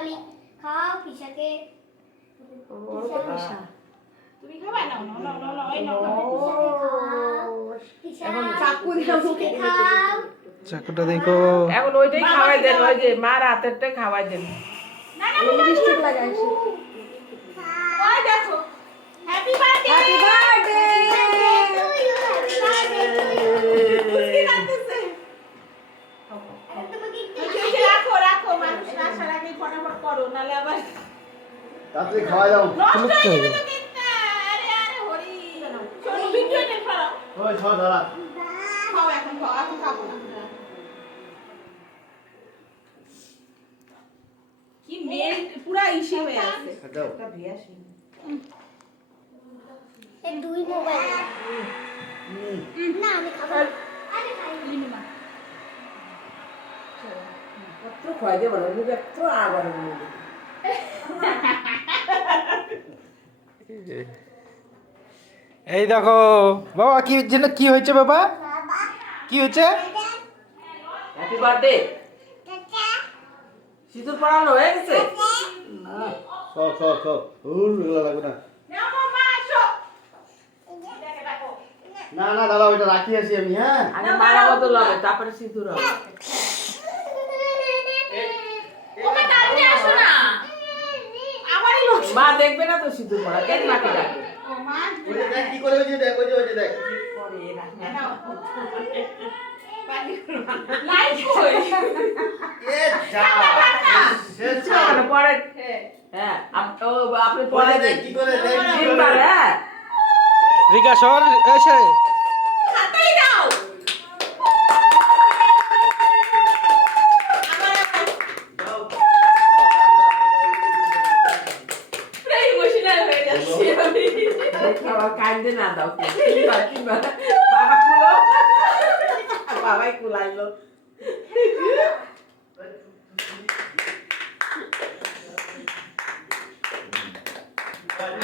ডলি খাও পিসাকে তুমি খাবা? না না না না ওই। এখন চাকু দিয়ে মুখে খাও চাকুটা দেখো এখন ওইটাই খাওয়াই দেন ওই যে মা রাতেরটাই খাওয়াই দেন। না না মিষ্টি লাগাইছি ওই দেখো হ্যাপি বার্থডে হ্যাপি বার্থডে খুশি লাগতেছে এই যে রাখো রাখো মানুষ আসার আগে ফটাফট করো নালে আবার তাড়াতাড়ি খাওয়া দাও। নষ্ট হয়ে যাবে তো আরে আরে হরি। শোনো ভিডিও নে ফেলো ওই ছ দাঁড়া। খাও এখন খাও এখন খাব না। কি মেল পুরা ইসে হয়ে আছে। দাও। এই দুই মোবাইল। না আমি খাব আরে খাই একটু খাওয়াই দেবো না মুখে একটু আবার বলে। এই দেখো বাবা কি যেন কি হয়েছে বাবা? কি হয়েছে? হ্যাপি বার্থডে সিঁদুর পড়ানো হয়ে গেছে? সব সব সব উল লাগবে না। আসো। না না দাদা ওইটা রাখি আছি আমি হ্যাঁ? আগে মারা বদল হবে তারপরে সিঁদুর হবে ওকে তাড়াতাড়ি আসো না আমারই লোক মা দেখবে না তো সিঁদুর পড়া কেন মাকে ডাকবে দেখ কি করে ওই যে দেখ ওই যে ওই যে দেখ। নাও লাইট কই? বাবাই কুলাইলো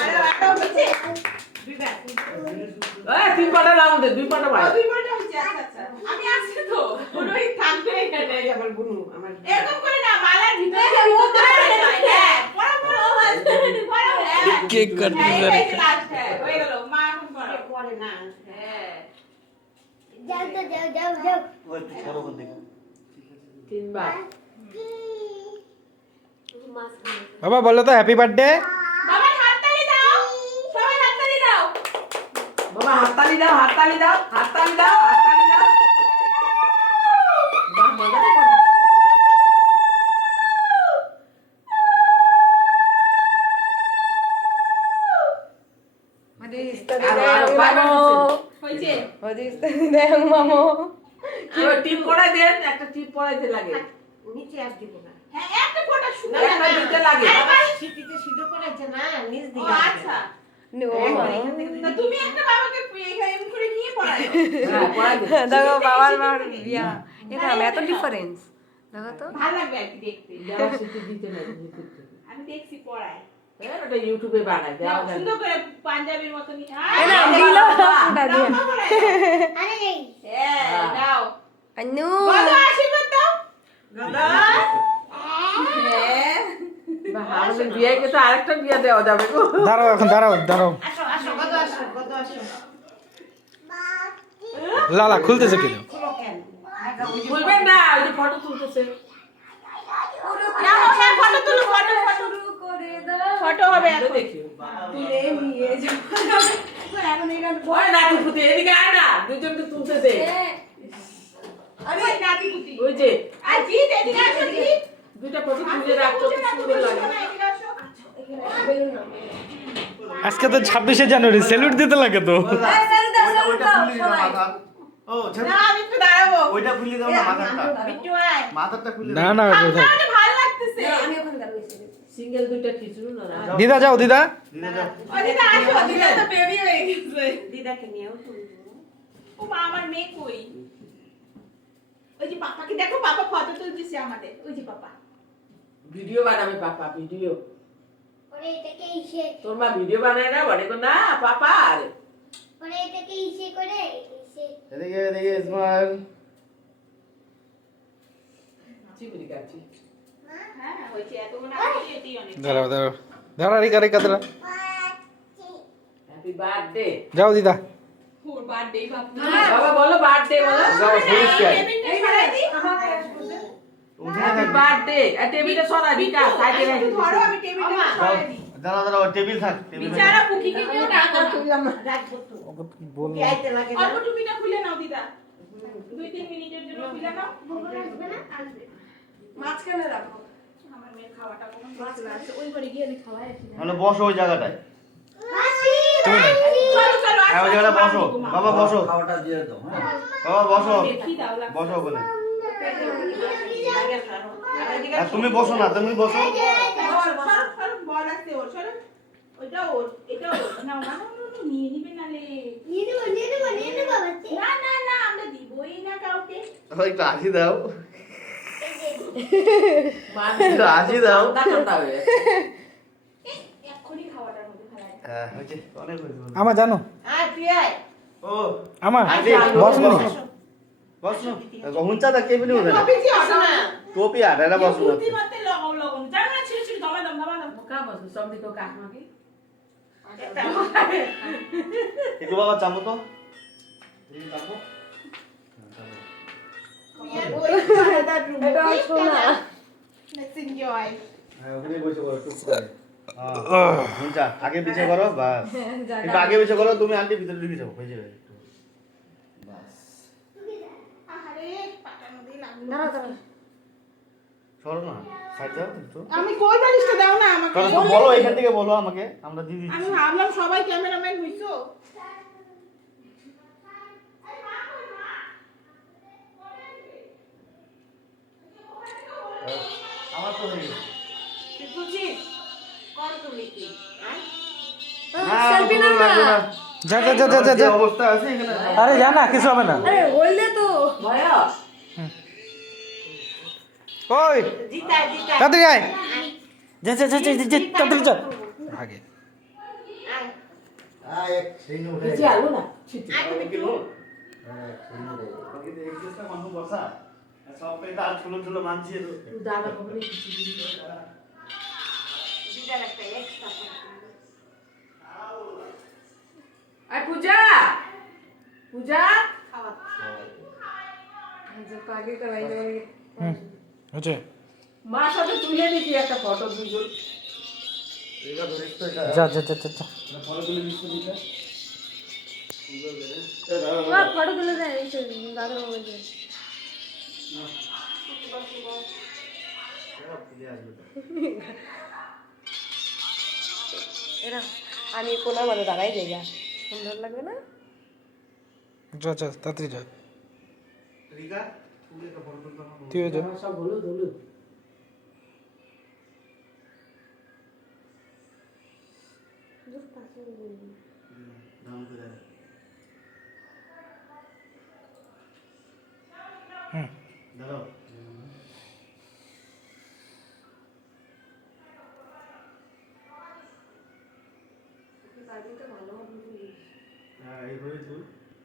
আরে আরে হচ্ছে দুইবার এই তিন পাটা লাউন দে দুই পাটা ভাই ও দুইবার হচ্ছে আচ্ছা আচ্ছা আমি আসছি তো পুরোই থাকবে এখানে আমার বুনু আমার এরকম করে না মালার ভিতরে ও করে নয় হ্যাঁ পড়া পড়া ও আছে পড়া হ্যাঁ কেক কাটতে হ্যাঁ, পারে। এই যে last, হ্যাঁ, হয়ে গেল মা এখন পড়ো পড়ে না হ্যাঁ যাও তো যাও যাও যাও ওই একটু সরো ওখান থেকে। তিনবার। বাবা বলো তো হ্যাপি বার্থডে বাবা হাততালি দাও। সবাই হাততালি দাও। বাবা হাততালি দাও হাততালি দাও হাততালি দাও হাততালি দাও। বাহ, মজা করে। হয়েছে? আবার টিপ পড়াই দেন একটা পড়াইতে লাগে। হ্যাঁ একটা ফটো শুনে একটা দিতে লাগে। ও আচ্ছা। তুমি একটা বাবাকে এখানে এমনি করে নিয়ে হ্যাঁ পড়াই দেখো বাবার মার বিয়া এটা এত ডিফারেন্স দেখো তো। ভালো লাগবে আর কি দেখতে। দেওয়া শিখতে দিতে লাগে ইউটিউব থেকে আমি দেখছি পড়ায়। হ্যাঁ, ওটা ইউটিউবে বানায় দেওয়া সুন্দর করে পাঞ্জাবির মতো নিয়ে এই নাও, আয়, এগুলো বাবা, ওটা নাও, দিয়ে। মা পড়ায়। আরে এই। হ্যাঁ নাও। আন্নু। বলো আশীর্বাদ। দাও হ্যাঁ দাঁড়াও এখন দাঁড়াও দাঁড়াও। লালা খুলতেছে কিন্তু বলবেন না ফটো তুলতেছে। হ্যাঁ ফটো তুলো ফটো ফটো ফটো হবে দেখি তুলে নিয়ে যাও এখন এখানে ওই নাতি পুতি এদিকে আয় না দুজনকে তুলতে দে। আরে নাতি পুতি। ওই যে। আর জিৎ এদিকে আসো জিৎ। দুইটা ফটো তুলে রাখতো সুন্দর লাগে। আজকে তো ছাব্বিশে জানুয়ারি স্যালুট দিতে লাগে তো। ছেড়ে- না না রাখ। দিদা যাও দিদা। দিদা ওই যে পাপাকে দেখো পাপা ফটো তুলতেছে আমাদের। ওই যে পাপা। ভিডিও বানাবে পাপা ভিডিও। ওরে এটাকে ইসে তোর মা ভিডিও বানায় না? বলে না পাপা আরে। ওরে এটাকে ইসে করে ইসে। এদিকে এদিকে স্মাইল চিবুরি কাছি মা? হ্যাঁ যাও দিদা। বার্থডে বাবা বলো বার্থডে বলো। দি হ্যাপি বার্থডে আর টেবিলটা সরা দিকা সাইডে একটু ধরো আমি টেবিলটা সরাই দিই। দাঁড়া দাঁড়া টেবিল থাক বিচারা পুকিকে কেউ ডাকো না। বলল অল্প টুপিটা খুলে নাও দিদা। দুই তিন মিনিটের জন্য খুলে নাও। আসবে না? আসবে। মাঝখানে রাখো। আমার মেয়ের খাওয়াটা কখন চলে আসছে ওই করে গিয়ে আমি খাওয়াই আসি মানে বসো ওই জায়গাটায়। মাসি চলো চলো হ্যাঁ ওই জায়গাটা বসো। বাবা বসো। খাওয়াটা দিয়ে দাও হ্যাঁ। বাবা বসো। দেখি দাও লাগছে। বসো আর তুমি বসো না তুমি বসো। দাও। মানে দাও। হয়ে আমার জানো? আমার? বসো। তো এই চাপো এটা শোনা Let's enjoy. হ্যাঁ ওখানে বসে করো। টুক করে হুঞ্চা আগে পিছে করো বাস। একটু আগে পিছে করো তুমি আন্টি ভিতরে ঢুকে যাও হয়ে যাবে। মধ্যেই লাগল। দাঁড়াও দাঁড়াও। সরো না সাইড দাও একটু। আমি কই বালিশটা দাও না আমাকে। বলো এখান থেকে বলো আমাকে আমরা দিয়ে দিচ্ছি। আমি ভাবলাম সবাই ক্যামেরাম্যান হইছো। আমার তো হয়ে? গেছে সেলফি না লাগবে না। যা যা যা যা যা। যা অবস্থা আছে এখানে। আরে যা না কিছু হবে না। আরে হইলে তো। বয়স? ওই তাড়াতাড়ি আয়। যা যা যা যা যা, তাড়াতাড়ি যা। আগে। পূজা! পূজা! আগে করাই হচ্ছে। মার সাথে তুলে দিচ্ছি একটা ফটো এটা যা যা যা যা ফলো তুলে দিস তো দিটা ফটো তুলে দেয় দাদা বলছে আমি কোনার মধ্যে দাঁড়াই যাই সুন্দর লাগবে না? যা যা তাড়াতাড়ি যা। রিকা? তুমি আছে। সব হলুদ হলুদ হুম।